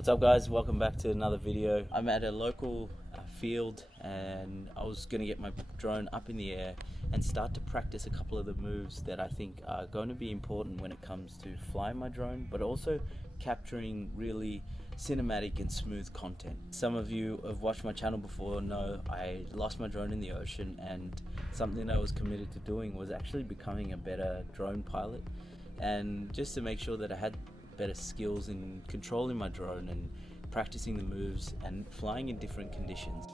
What's up guys, welcome back to another video. I'm at a local field and I was going to get my drone up in the air and start to practice a couple of the moves that I think are going to be important when it comes to flying my drone, but also capturing really cinematic and smooth content. Some of you have watched my channel before know I lost my drone in the ocean, and something that I was committed to doing was actually becoming a better drone pilot, and just to make sure that I had better skills in controlling my drone and practicing the moves and flying in different conditions.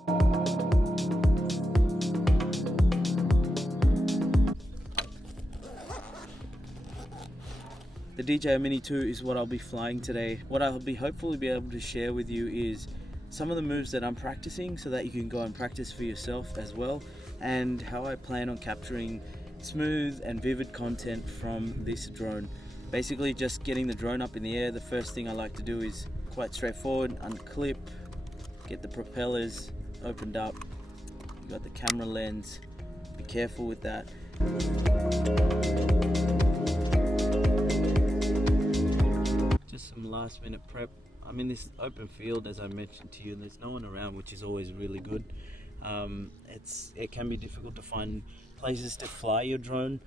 The DJI Mini 2 is what I'll be flying today. What I'll be hopefully be able to share with you is some of the moves that I'm practicing so that you can go and practice for yourself as well, and how I plan on capturing smooth and vivid content from this drone. Basically just getting the drone up in the air, the first thing I like to do is quite straightforward: unclip, get the propellers opened up, you got the camera lens, be careful with that. Just some last minute prep. I'm in this open field, as I mentioned to you, and there's no one around, which is always really good. It can be difficult to find places to fly your drone.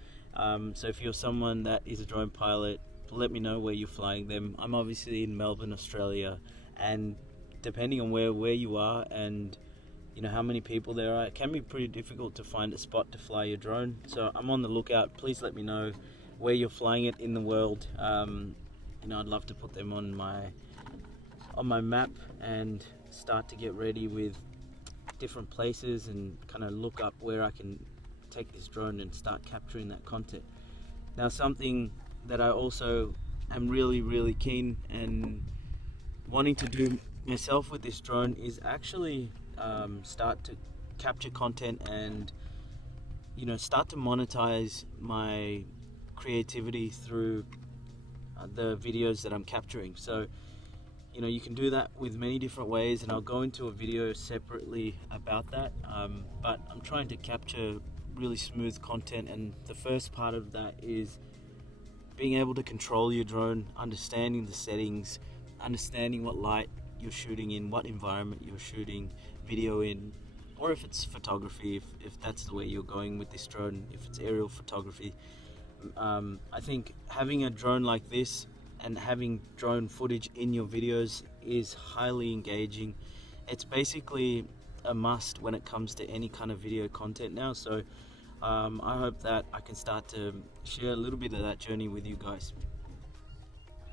So if you're someone that is a drone pilot, let me know where you're flying them. I'm obviously in Melbourne, Australia, and depending on where you are and you know how many people there are, it can be pretty difficult to find a spot to fly your drone. So I'm on the lookout. Please let me know where you're flying it in the world. You know, I'd love to put them on my map and start to get ready with different places and kind of look up where I can take this drone and start capturing that content. Now, something that I also am really keen and wanting to do myself with this drone is actually start to capture content and start to monetize my creativity through the videos that I'm capturing. So you can do that with many different ways, and I'll go into a video separately about that, but I'm trying to capture really smooth content, and the first part of that is being able to control your drone, understanding the settings, understanding what light you're shooting in, what environment you're shooting video in, or if it's photography, if that's the way you're going with this drone, if it's aerial photography. I think having a drone like this and having drone footage in your videos is highly engaging. It's basically a must when it comes to any kind of video content now. So I hope that I can start to share a little bit of that journey with you guys.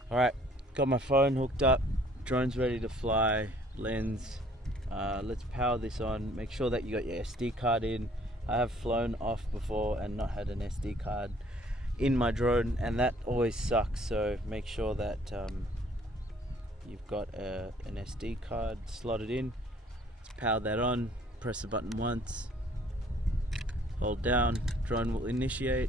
Alright, got my phone hooked up, drone's ready to fly, lens. Let's power this on. Make sure that you got your SD card in. I have flown off before and not had an SD card in my drone, and that always sucks, so make sure that you've got an SD card slotted in. Let's power that on, press the button once, hold down, drone will initiate.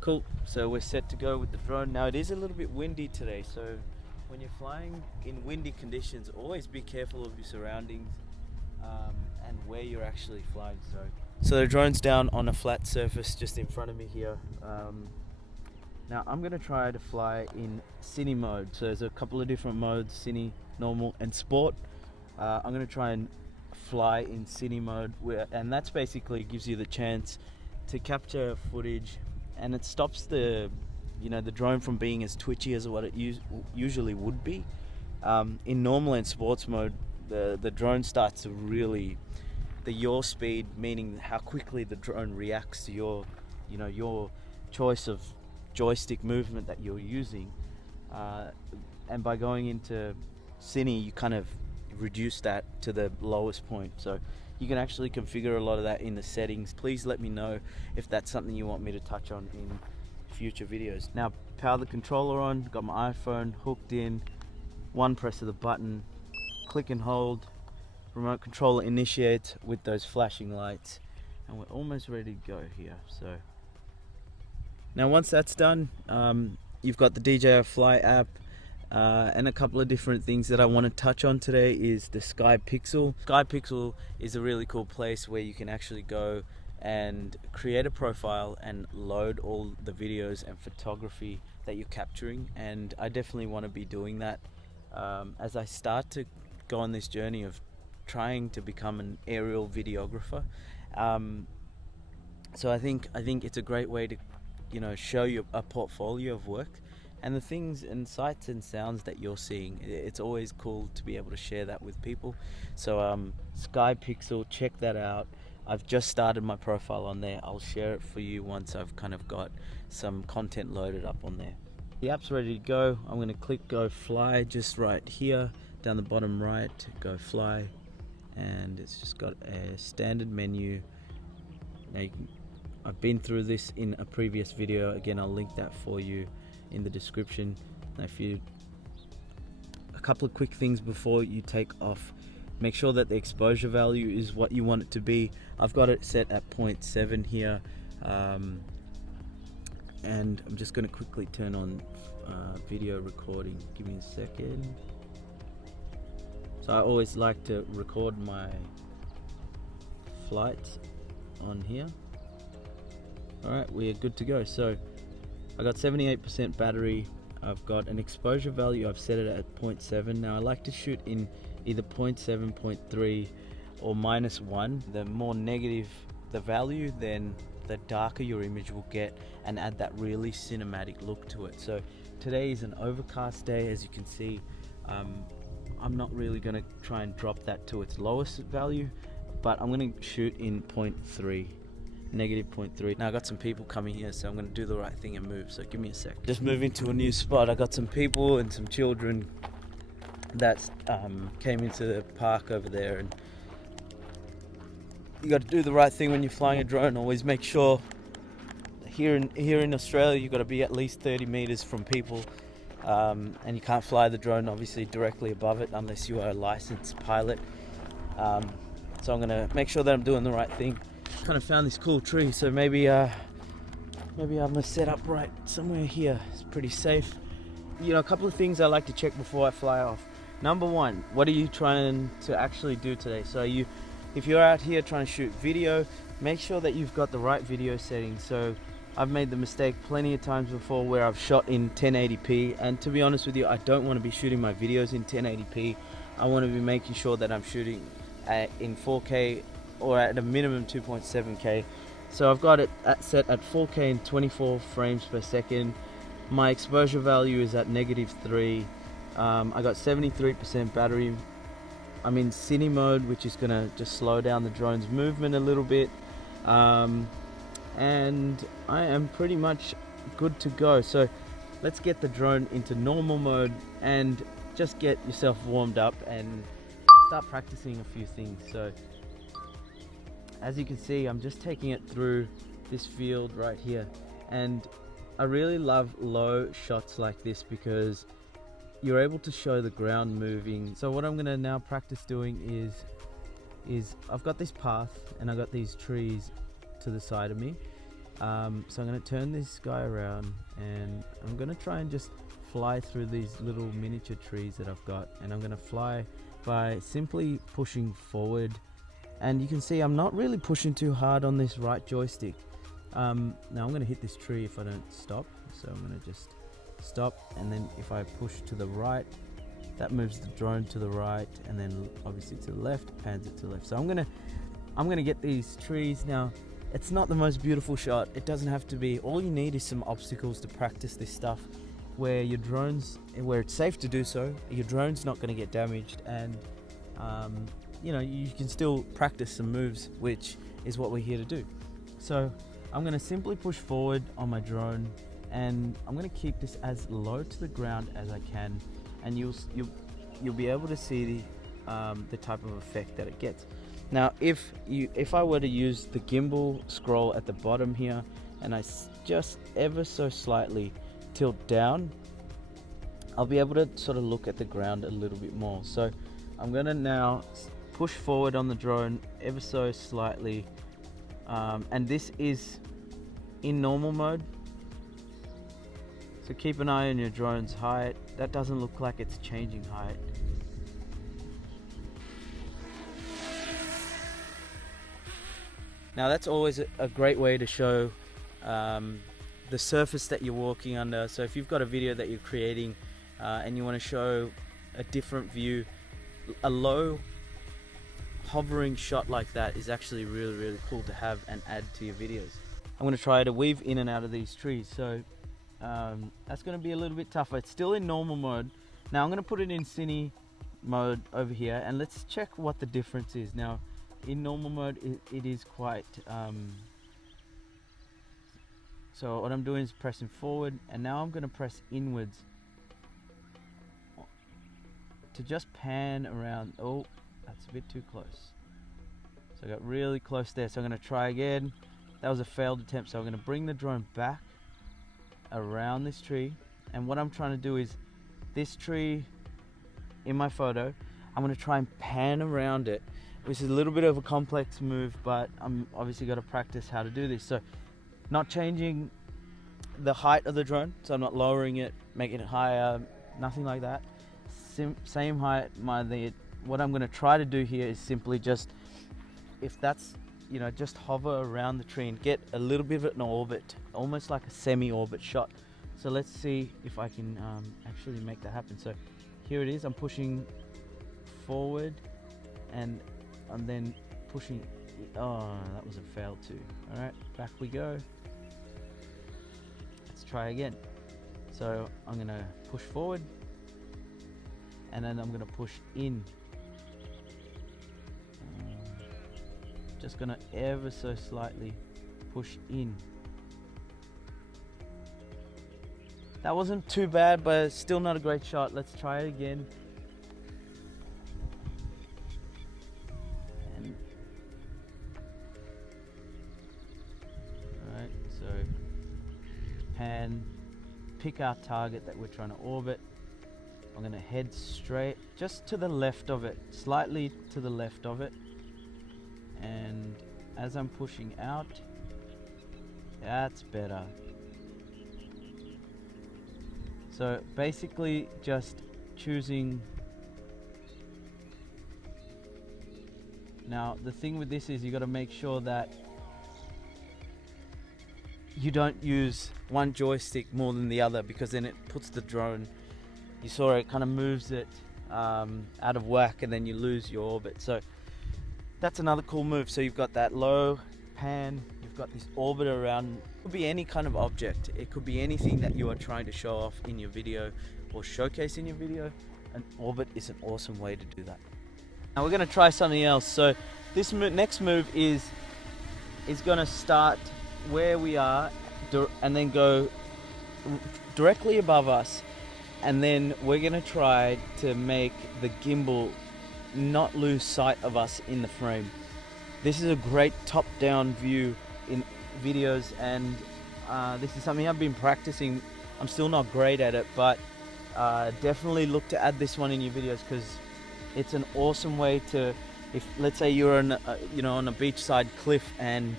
Cool, so we're set to go with the drone. Now it is a little bit windy today, so when you're flying in windy conditions, always be careful of your surroundings and where you're actually flying. So the drone's down on a flat surface just in front of me here. Now I'm going to try to fly in cine mode. So there's a couple of different modes: cine, normal, and sport. I'm going to try and fly in cine mode, and that's basically gives you the chance to capture footage, and it stops the drone from being as twitchy as what it usually would be. In normal and sports mode, the drone starts to really, the yaw speed, meaning how quickly the drone reacts to your choice of joystick movement that you're using, and by going into cine you kind of reduce that to the lowest point. So you can actually configure a lot of that in the settings. Please let me know if that's something you want me to touch on in future videos. Now power the controller on, got my iPhone hooked in, one press of the button, click and hold, remote controller initiates with those flashing lights, and we're almost ready to go here. So now once that's done, you've got the DJI Fly app, and a couple of different things that I want to touch on today is the Sky Pixel. Sky Pixel is a really cool place where you can actually go and create a profile and load all the videos and photography that you're capturing, and I definitely want to be doing that as I start to go on this journey of trying to become an aerial videographer. So I think it's a great way to, show you a portfolio of work and the things and sights and sounds that you're seeing. It's always cool to be able to share that with people. So Sky Pixel, check that out. I've just started my profile on there. I'll share it for you once I've kind of got some content loaded up on there. The app's ready to go. I'm going to click go fly just right here down the bottom right, go fly, and it's just got a standard menu. Now I've been through this in a previous video. Again, I'll link that for you in the description. Now, a couple of quick things before you take off. Make sure that the exposure value is what you want it to be. I've got it set at 0.7 here, and I'm just going to quickly turn on video recording. Give me a second. So I always like to record my flights on here. Alright, we're good to go. So I got 78% battery. I've got an exposure value, I've set it at 0.7. Now I like to shoot in either 0.7, 0.3 or -1. The more negative the value, then the darker your image will get and add that really cinematic look to it. So today is an overcast day, as you can see. I'm not really going to try and drop that to its lowest value, but I'm going to shoot in -0.3. Now I got some people coming here, so I'm going to do the right thing and move, so give me a sec. Just moving to a new spot. I got some people and some children that came into the park over there, and you got to do the right thing when you're flying a drone. Always make sure here in Australia you've got to be at least 30 meters from people, and you can't fly the drone obviously directly above it unless you are a licensed pilot. So I'm going to make sure that I'm doing the right thing. Kind of found this cool tree, so maybe I'm gonna set up right somewhere here. It's pretty safe. A couple of things I like to check before I fly off. Number one, what are you trying to actually do today? So if you're out here trying to shoot video, make sure that you've got the right video settings. So I've made the mistake plenty of times before where I've shot in 1080p, and to be honest with you, I don't want to be shooting my videos in 1080p. I want to be making sure that I'm shooting in 4K or at a minimum 2.7K. So I've got it set at 4K and 24 frames per second. My exposure value is at -3. I got 73% battery. I'm in cine mode, which is gonna just slow down the drone's movement a little bit. And I am pretty much good to go. So let's get the drone into normal mode and just get yourself warmed up and start practicing a few things. So as you can see, I'm just taking it through this field right here, and I really love low shots like this because you're able to show the ground moving. So what I'm going to now practice doing is I've got this path and I've got these trees to the side of me. So I'm going to turn this guy around and I'm going to try and just fly through these little miniature trees that I've got, and I'm going to fly by simply pushing forward. And you can see I'm not really pushing too hard on this right joystick. Now I'm going to hit this tree if I don't stop. So I'm going to just stop, and then if I push to the right, that moves the drone to the right, and then obviously to the left, pans it to the left. So I'm gonna get these trees. Now it's not the most beautiful shot. It doesn't have to be. All you need is some obstacles to practice this stuff, where it's safe to do so. Your drone's not going to get damaged, and you can still practice some moves, which is what we're here to do. So I'm going to simply push forward on my drone, and I'm going to keep this as low to the ground as I can, and you'll be able to see the type of effect that it gets. Now if I were to use the gimbal scroll at the bottom here, and I just ever so slightly tilt down, I'll be able to sort of look at the ground a little bit more. So I'm going to now push forward on the drone ever so slightly, and this is in normal mode. So keep an eye on your drone's height. That doesn't look like it's changing height. Now that's always a great way to show the surface that you're walking under. So if you've got a video that you're creating and you want to show a different view. A low hovering shot like that is actually really cool to have and add to your videos. I'm going to try to weave in and out of these trees, so that's going to be a little bit tougher. It's still in normal mode. Now I'm going to put it in cine mode over here, and let's check what the difference is. Now in normal mode it is quite so what I'm doing is pressing forward, and now I'm going to press inwards to just pan around. Oh, that's a bit too close. So I got really close there, so I'm going to try again. That was a failed attempt, so I'm going to bring the drone back around this tree, and what I'm trying to do is this tree in my photo, I'm going to try and pan around it, which is a little bit of a complex move, but I'm obviously got to practice how to do this. So not changing the height of the drone, so I'm not lowering it, making it higher, nothing like that. Same height. What I'm going to try to do here is simply just, if that's, you know, just hover around the tree and get a little bit of an orbit, almost like a semi-orbit shot. So let's see if I can actually make that happen. So here it is, I'm pushing forward and I'm then pushing. Oh, that was a fail too. All right, back we go. Let's try again. So I'm gonna push forward and then I'm gonna push in. Just gonna ever so slightly push in. That wasn't too bad, but still not a great shot. Let's try it again. Alright, so pan, pick our target that we're trying to orbit. I'm gonna head straight, just to the left of it, slightly to the left of it. And as I'm pushing out, that's better. So basically just choosing. Now the thing with this is you got to make sure that you don't use one joystick more than the other, because then it puts the drone, you saw it kind of moves it out of whack, and then you lose your orbit. So that's another cool move. So you've got that low pan, you've got this orbit around. It could be any kind of object, it could be anything that you are trying to show off in your video or showcase in your video. An orbit is an awesome way to do that. Now we're going to try something else. So this next move is going to start where we are and then go directly above us, and then we're going to try to make the gimbal not lose sight of us in the frame. This is a great top-down view in videos, and this is something I've been practicing. I'm still not great at it, but definitely look to add this one in your videos, because it's an awesome way to, if let's say you're on on a beachside cliff and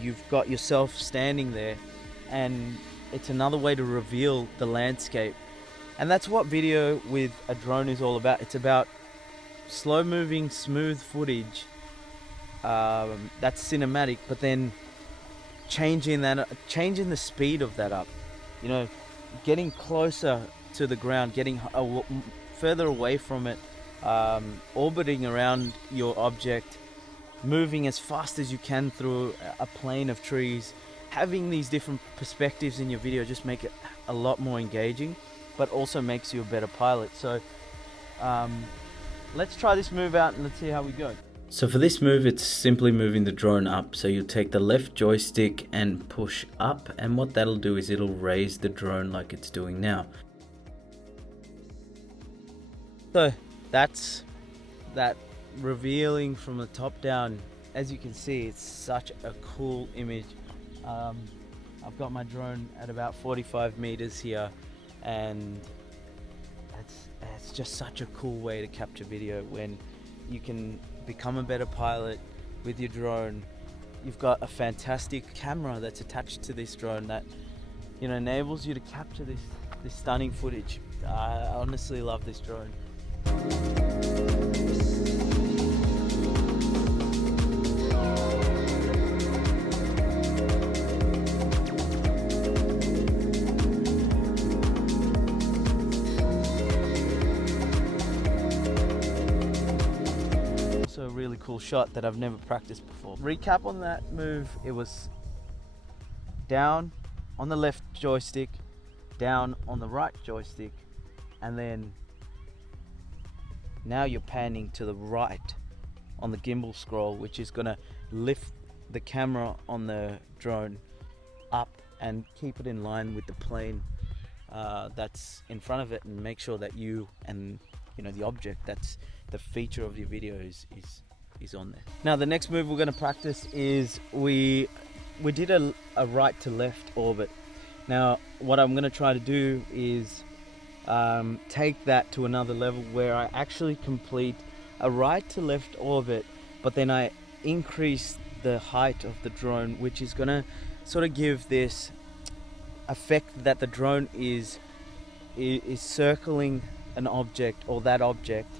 you've got yourself standing there, and it's another way to reveal the landscape. And that's what video with a drone is all about. It's about slow moving, smooth footage that's cinematic, but then changing the speed of that up, getting closer to the ground, getting further away from it, orbiting around your object, moving as fast as you can through a plane of trees. Having these different perspectives in your video just make it a lot more engaging, but also makes you a better pilot. So let's try this move out and let's see how we go. So for this move, it's simply moving the drone up. So you take the left joystick and push up, and what that'll do is it'll raise the drone like it's doing now. So that's that revealing from the top down. As you can see, it's such a cool image. I've got my drone at about 45 meters here, and it's just such a cool way to capture video when you can become a better pilot with your drone. You've got a fantastic camera that's attached to this drone that enables you to capture this stunning footage. I honestly love this drone. really cool shot that I've never practiced before. Recap on that move, it was down on the left joystick, down on the right joystick, and then now you're panning to the right on the gimbal scroll, which is gonna lift the camera on the drone up and keep it in line with the plane that's in front of it, and make sure that you and the object that's the feature of your video is on there. Now the next move we're going to practice is we did a right to left orbit. Now what I'm going to try to do is take that to another level where I actually complete a right to left orbit, but then I increase the height of the drone, which is going to sort of give this effect that the drone is circling an object, or that object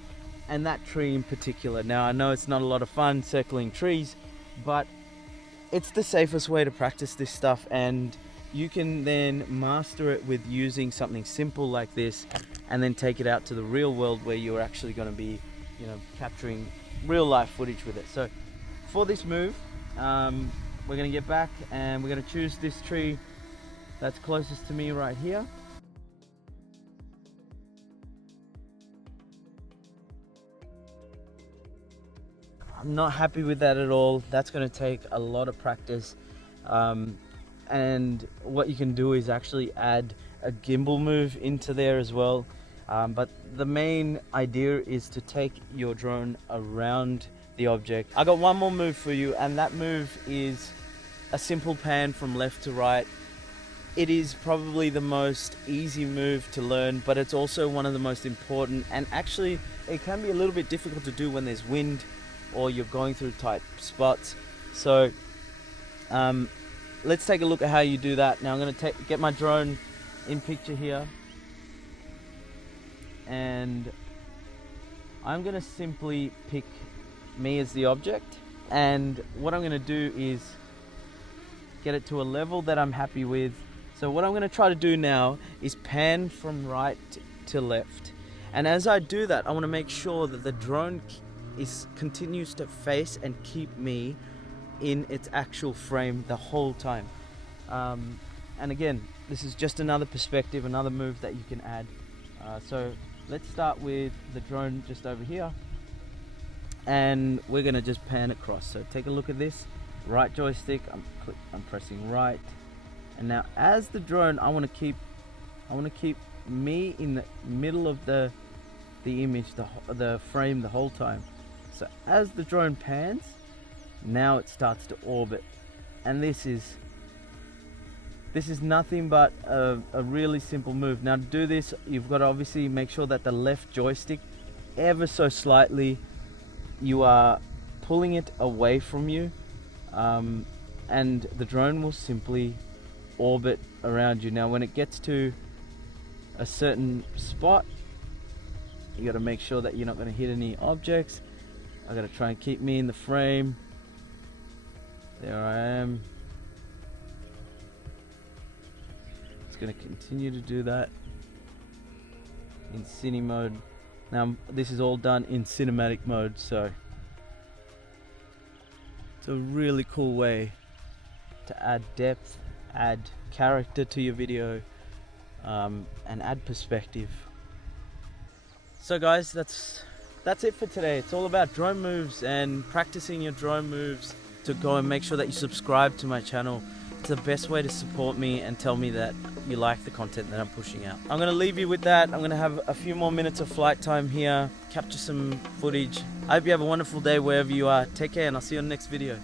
and that tree in particular. Now I know it's not a lot of fun circling trees, but it's the safest way to practice this stuff, and you can then master it with using something simple like this, and then take it out to the real world where you're actually going to be capturing real life footage with it. So for this move, we're going to get back and we're going to choose this tree that's closest to me right here. I'm not happy with that at all. That's going to take a lot of practice, and what you can do is actually add a gimbal move into there as well, but the main idea is to take your drone around the object. I got one more move for you, and that move is a simple pan from left to right. It is probably the most easy move to learn, but it's also one of the most important, and actually it can be a little bit difficult to do when there's wind or you're going through tight spots. So let's take a look at how you do that. Now I'm going to get my drone in picture here, and I'm going to simply pick me as the object, and what I'm going to do is get it to a level that I'm happy with. So what I'm going to try to do now is pan from right to left, and as I do that I want to make sure that the drone continues to face and keep me in its actual frame the whole time. And again, this is just another perspective, another move that you can add. So let's start with the drone just over here, and we're going to just pan across. So take a look at this. Right joystick, I'm pressing right, and now as the drone I want to keep me in the middle of the image, the frame the whole time. So as the drone pans, now it starts to orbit, and this is nothing but a really simple move. Now to do this, you've got to obviously make sure that the left joystick, ever so slightly, you are pulling it away from you, and the drone will simply orbit around you. Now when it gets to a certain spot, you got to make sure that you're not going to hit any objects. I got to try and keep me in the frame. There I am. It's going to continue to do that in cine mode. Now this is all done in cinematic mode, so it's a really cool way to add depth, add character to your video, and add perspective. So guys, that's it for today. It's all about drone moves and practicing your drone moves. To go and make sure that you subscribe to my channel. It's the best way to support me and tell me that you like the content that I'm pushing out. I'm going to leave you with that. I'm going to have a few more minutes of flight time here, capture some footage. I hope you have a wonderful day wherever you are. Take care, and I'll see you on the next video.